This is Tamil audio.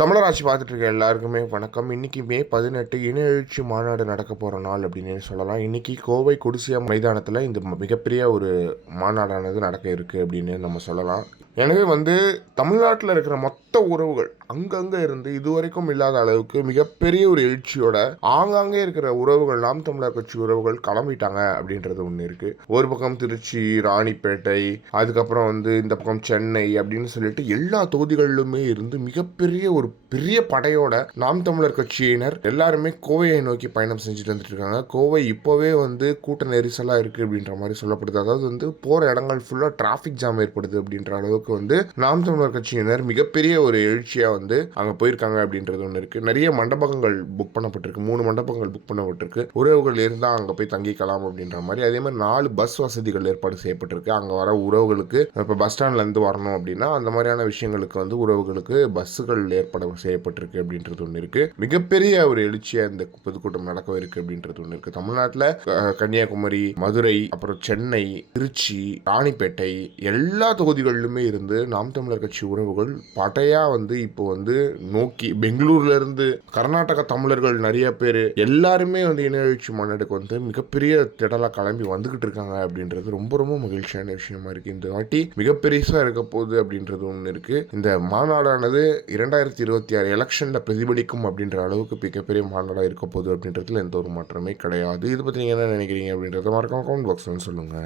தமிழராட்சி பார்த்துட்டு இருக்க எல்லாருக்குமே வணக்கம். இன்றைக்கி மே பதினெட்டு இன எழுச்சி மாநாடு நடக்க போகிற நாள் அப்படின்னு சொல்லலாம். இன்றைக்கி கோவை குடிசியா மைதானத்தில் இந்த மிகப்பெரிய ஒரு மாநாடானது நடக்க இருக்குது அப்படின்னு நம்ம சொல்லலாம். எனவே வந்து தமிழ்நாட்டில் இருக்கிற மொத்த உறவுகள் அங்கங்கே இருந்து இதுவரைக்கும் இல்லாத அளவுக்கு மிகப்பெரிய ஒரு எழுச்சியோட ஆங்காங்கே இருக்கிற உறவுகள் நாம் தமிழர் கட்சி உறவுகள் கிளம்பிட்டாங்க அப்படின்றது ஒன்று இருக்குது ஒரு பக்கம் திருச்சி ராணிப்பேட்டை அதுக்கப்புறம் வந்து இந்த பக்கம் சென்னை அப்படின்னு சொல்லிட்டு எல்லா தொகுதிகளிலுமே இருந்து மிகப்பெரிய ஒரு பெரிய படையோட நாம் தமிழர் கட்சியினர் எல்லாருமே கோவையை நோக்கி பயணம் செஞ்சுட்டு வந்துட்டு இருக்காங்க. கோவை இப்போவே வந்து கூட்ட நெரிசலாக இருக்குது அப்படின்ற மாதிரி சொல்லப்படுது. அதாவது வந்து போகிற இடங்கள் ஃபுல்லாக டிராஃபிக் ஜாம் ஏற்படுது அப்படின்ற அளவுக்கு வந்து நாம் தமிழர் கட்சியினர் மிகப்பெரிய ஒரு எழுச்சியாக வந்து அங்கே போயிருக்காங்க அப்படின்றது ஒன்று இருக்குது நிறைய மண்டபங்கள் புக் பண்ணப்பட்டிருக்கு. மூணு மண்டபங்கள் புக் பண்ணப்பட்டிருக்கு. உறவுகள் இருந்தால் அங்கே போய் தங்கிக்கலாம் அப்படின்ற மாதிரி. அதே மாதிரி நாலு பஸ் வசதிகள் ஏற்பாடு செய்யப்பட்டிருக்கு. அங்கே வர உறவுகளுக்கு இப்போ பஸ் ஸ்டாண்ட்லேருந்து வரணும் அப்படின்னா அந்த மாதிரியான விஷயங்களுக்கு வந்து உறவுகளுக்கு பஸ்ஸுகள் ஏற்பாடு செய்யப்பட்டிருக்கு அப்படின்றது ஒன்று இருக்கு. மிகப்பெரிய ஒரு எழுச்சியாக இந்த பொதுக்கூட்டம் நடக்க இருக்குது அப்படின்றது ஒன்று இருக்குது தமிழ்நாட்டில் கன்னியாகுமரி மதுரை அப்புறம் சென்னை திருச்சி ராணிப்பேட்டை எல்லா தொகுதிகளிலுமே இருந்து நாம் தமிழர் கட்சி உறவுகள் படையாக வந்து இப்போ வந்து நோக்கி பெங்களூர்ல இருந்து கர்நாடக தமிழர்கள் நிறைய பேர் எல்லாருமே வந்து இணையழ்ச்சி மாநாடுக்கு வந்து மிகப்பெரிய திடலா கிளம்பி வந்துகிட்டு இருக்காங்க அப்படின்றது ரொம்ப ரொம்ப மகிழ்ச்சியான விஷயமா இருக்கு. இந்த வாட்டி மிகப்பெருசா இருக்க போகுது அப்படின்றது ஒன்று இருக்கு. இந்த மாநாடானது இரண்டாயிரத்தி இருபத்தி ஆறு எலெக்ஷன்ல பிரதிபலிக்கும் அப்படின்ற அளவுக்கு மிகப்பெரிய மாநாடா இருக்க போகுது அப்படின்றதுல எந்த ஒரு மாற்றமே கிடையாது. இது பத்தி நீங்க என்ன நினைக்கிறீங்க அப்படின்றத மறக்காம கமெண்ட் பாக்ஸ்ல சொல்லுங்க.